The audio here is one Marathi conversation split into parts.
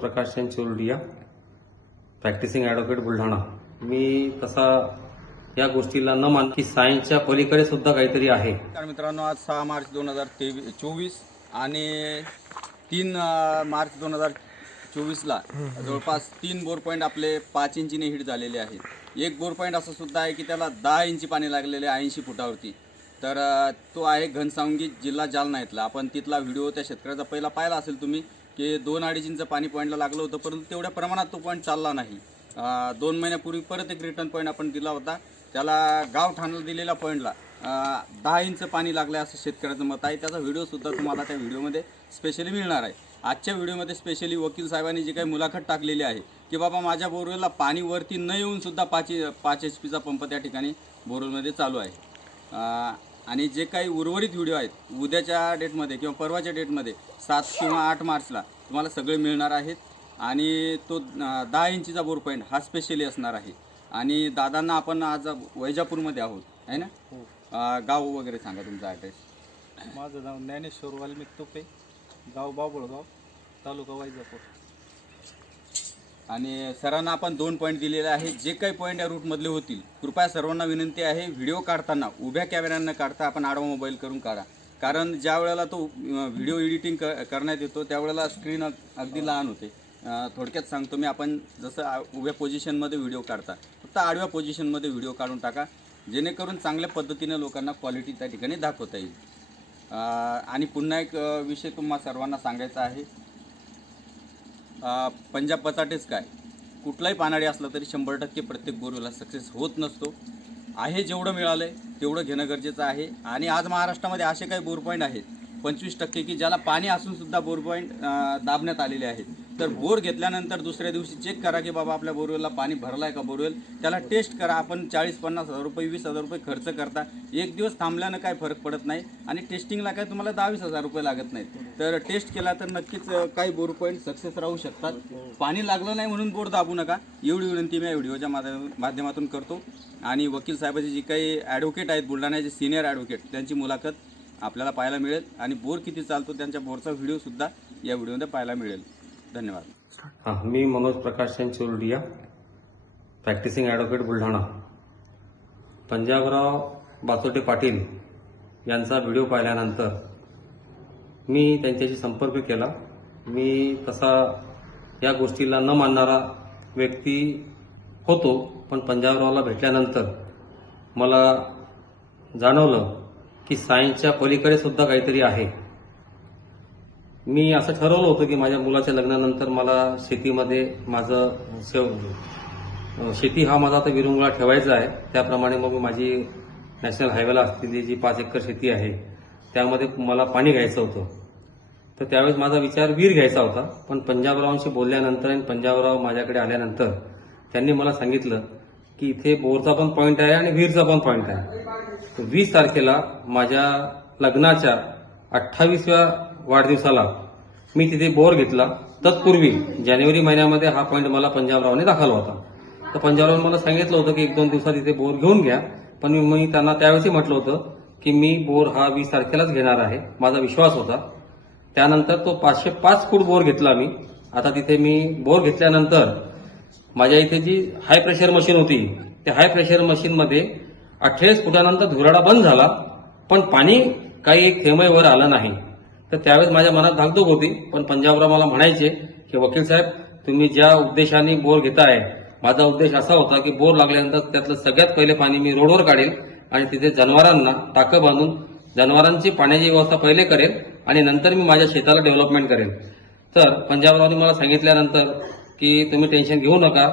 Prakash Chordia practising advocate Buldhana. मी तसा या गोष्टीला न मान की सायन्सच्या पलीकडे सुद्धा काहीतरी आहे. नमस्कार मित्रांनो आज सहा मार्च दोन हजार तेवीस चोवीस आणि तीन अ, मार्च दोन हजार चोवीसला जवळपास तीन बोर पॉईंट आपले पाच इंचीने हिट झालेले आहेत. एक बोर पॉईंट असं सुद्धा आहे की त्याला दहा इंची पाणी लागलेले ऐंशी फुटावरती. तर अ, तो आहे घनसावंगी जिल्हा जालना इथला. आपण तिथला व्हिडिओ त्या शेतकऱ्याचा पहिला पाहिला असेल तुम्ही की दोन अडीच इंच पाणी पॉईंटला लागलं होतं परंतु तेवढ्या प्रमाणात तो पॉईंट चालला नाही. दोन महिन्यापूर्वी परत एक रिटर्न पॉईंट आपण दिला होता. त्याला गाव ठाण्याला दिलेल्या पॉईंटला दहा इंच पाणी लागलं असं शेतकऱ्याचं मत आहे. त्याचा व्हिडिओसुद्धा तुम्हाला त्या व्हिडिओमध्ये स्पेशली मिळणार आहे. आजच्या व्हिडिओमध्ये स्पेशली वकील साहेबांनी जी काही मुलाखत टाकलेली आहे की बाबा माझ्या बोरवेलला पाणी वरती न येऊन सुद्धा पाच पाच एच पीचा पंप त्या ठिकाणी बोरवेलमध्ये चालू आहे. आणि जे काही उर्वरित व्हिडिओ आहेत उद्याच्या डेटमध्ये किंवा परवाच्या डेटमध्ये सात किंवा आठ मार्चला तुम्हाला सगळे मिळणार आहेत. आणि तो दहा इंचीचा बोर पॉईंट हा स्पेशली असणार आहे. आणि दादांना आपण आज वैजापूरमध्ये आहोत आहे ना? अ, गाव वगैरे सांगा तुमचा ॲड्रेस माझं नाव ज्ञानेश्वर वाल्मिक तुपे गाव बाबुळगाव तालुका वैजापूर. आणि सरांना आपण दोन पॉईंट दिलेले आहे जे काही पॉईंट या रूटमधले होतील कृपया सर्वांना विनंती आहे व्हिडिओ काढताना उभ्या कॅमेऱ्यांना काढता आपण आडवा मोबाईल करून काढा. कारण ज्या वेळेला तो व्हिडिओ एडिटिंग क करण्यात येतो त्यावेळेला स्क्रीन अगदी लहान होते. थोडक्यात सांगतो मी आपण जसं उभ्या पोझिशनमध्ये व्हिडिओ काढता फक्त आडव्या पोझिशनमध्ये व्हिडिओ काढून टाका. जेणेकरून चांगल्या पद्धतीने लोकांना क्वालिटी त्या ठिकाणी दाखवता येईल. आणि पुन्हा एक विषय तुम्हाला सर्वांना सांगायचा आहे. पंजाब पचाटेच काय? कुठलाही पानाडी असला तरी शंभर टक्के प्रत्येक बोरवेला सक्सेस होत नसतो. आहे जेवढं मिळालं आहे तेवढं घेणं गरजेचं आहे. आणि आज महाराष्ट्रामध्ये असे काही बोर पॉईंट आहेत पंचवीस टक्के की ज्याला पाणी असूनसुद्धा बोर पॉईंट दाबण्यात आलेले आहेत. तर बोर घेतल्यानंतर दुसऱ्या दिवशी चेक करा की बाबा आपल्या बोरवेलला पाणी भरलं आहे का बोरवेल? त्याला टेस्ट करा. आपण चाळीस पन्नास हजार रुपये वीस हजार रुपये खर्च करता. एक दिवस थांबल्यानं काय फरक पडत नाही. आणि टेस्टिंगला काय तुम्हाला दहावीस हजार रुपये लागत नाहीत. तर टेस्ट केला तर नक्कीच काही बोर पॉईंट सक्सेस राहू शकतात. पाणी लागलं नाही म्हणून बोर दाबू नका. एवढी विनंती मी या व्हिडिओच्या माध्यमातून करतो. आणि वकील साहेबाचे जी काही ॲडव्होकेट आहेत बुलढाण्याचे सिनियर ॲडव्होकेट त्यांची मुलाखत आपल्याला पाहायला मिळेल. आणि बोर किती चालतो त्यांच्या बोरचा व्हिडिओसुद्धा या व्हिडिओमध्ये पाहायला मिळेल. धन्यवाद. हां मी मनोज प्रकाश चोरडिया प्रॅक्टिसिंग ॲडव्होकेट बुलढाणा. पंजाबराव बासोटे पाटील यांचा व्हिडिओ पाहिल्यानंतर मी त्यांच्याशी संपर्क केला. मी तसा या गोष्टीला न मानणारा व्यक्ती होतो पण पंजाबरावला भेटल्यानंतर मला जाणवलं की सायन्सच्या पलीकडे सुद्धा काहीतरी आहे. मी असं ठरवलं होतं की माझ्या मुलाच्या लग्नानंतर मला शेतीमध्ये माझं सेव शेती हा माझा आता विरंगुळा ठेवायचा आहे. त्याप्रमाणे मग मी माझी नॅशनल हायवेला असलेली जी पाच एकर शेती आहे त्यामध्ये मला पाणी घ्यायचं होतं. तर त्यावेळेस माझा विचार वीर घ्यायचा होता. पण पंजाबरावांशी बोलल्यानंतर आणि पंजाबराव माझ्याकडे आल्यानंतर त्यांनी मला सांगितलं की इथे बोरचा पण पॉईंट आहे आणि विहीरचा पण पॉईंट आहे. वीस तारखेला माझ्या लग्नाच्या अठ्ठावीसव्या वाढदिवसाला. मी तिथे बोर घेतला. तत्पूर्वी जानेवारी महिन्यामध्ये हा पॉईंट मला पंजाबरावने दाखवला होता. तर पंजाबरावने मला सांगितलं होतं की एक दोन दिवसात तिथे बोर घेऊन घ्या. पण मी त्यांना त्यावेळेसही म्हटलं होतं की मी बोर हा वीस तारखेलाच घेणार आहे. माझा विश्वास होता. त्यानंतर तो पाचशे पाच फूट बोर घेतला मी. आता तिथे मी बोर घेतल्यानंतर माझ्या इथे जी हाय प्रेशर मशीन होती त्या हाय प्रेशर मशीनमध्ये अठ्ठावीस फुटानंतर धुराडा बंद झाला. पण पाणी काही एक थेंबही वर आलं नाही. तर त्यावेळेस माझ्या मनात धाकधूक होती पण पंजाबराव मला म्हणायचे की वकील साहेब तुम्ही ज्या उद्देशाने बोर घेताय माझा उद्देश असा होता की बोर लागल्यानंतर त्यातलं सगळ्यात पहिले पाणी मी रोडवर काढेल आणि तिथे जनावरांना टाकं बांधून जनावरांची पाण्याची व्यवस्था पहिले करेल आणि नंतर मी माझ्या शेताला डेव्हलपमेंट करेल. तर पंजाबरावने मला सांगितल्यानंतर की तुम्ही टेन्शन घेऊ नका.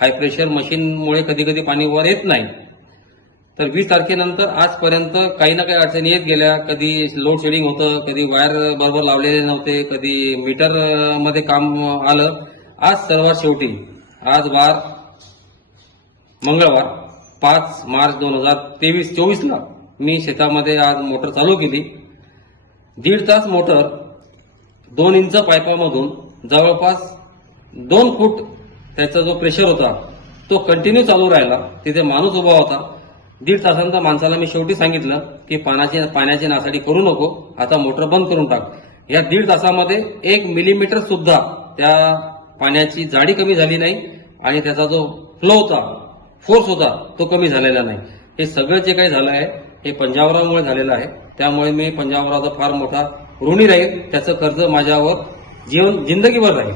हाय प्रेशर मशीनमुळे कधी कधी पाणी वर येत नाही. तर वीस तारखेनंतर आजपर्यंत काही ना काही अडचणी येत गेल्या. कधी लोड शेडिंग होतं कधी वायर बरोबर लावलेले नव्हते कधी मीटरमध्ये काम आलं. आज सर्वात शेवटी आज वार मंगळवार पाच मार्च दोन हजार तेवीस चोवीसला मी शेतामध्ये आज मोटर चालू केली. दीड तास मोटर दोन इंच पाईपामधून जवळपास दोन फूट त्याचा जो प्रेशर होता तो कंटिन्यू चालू राहिला. तिथे माणूस उभा होता. दीड तासानंतर माणसाला मी शेवटी सांगितलं की पाण्याची पाण्याची नासाडी करू नको आता मोटर बंद करून टाक. या दीड तासामध्ये एक मिलीमीटर सुद्धा त्या पाण्याची जाडी कमी झाली नाही आणि त्याचा जो फ्लो होता फोर्स होता तो कमी झालेला नाही. हे सगळं जे काही झालं आहे हे पंजाबरावमुळे झालेलं आहे. त्यामुळे मी पंजाबरावचा फार मोठा ऋणी राहील. त्याचं कर्ज माझ्यावर जीवन जिंदगीभर राहील.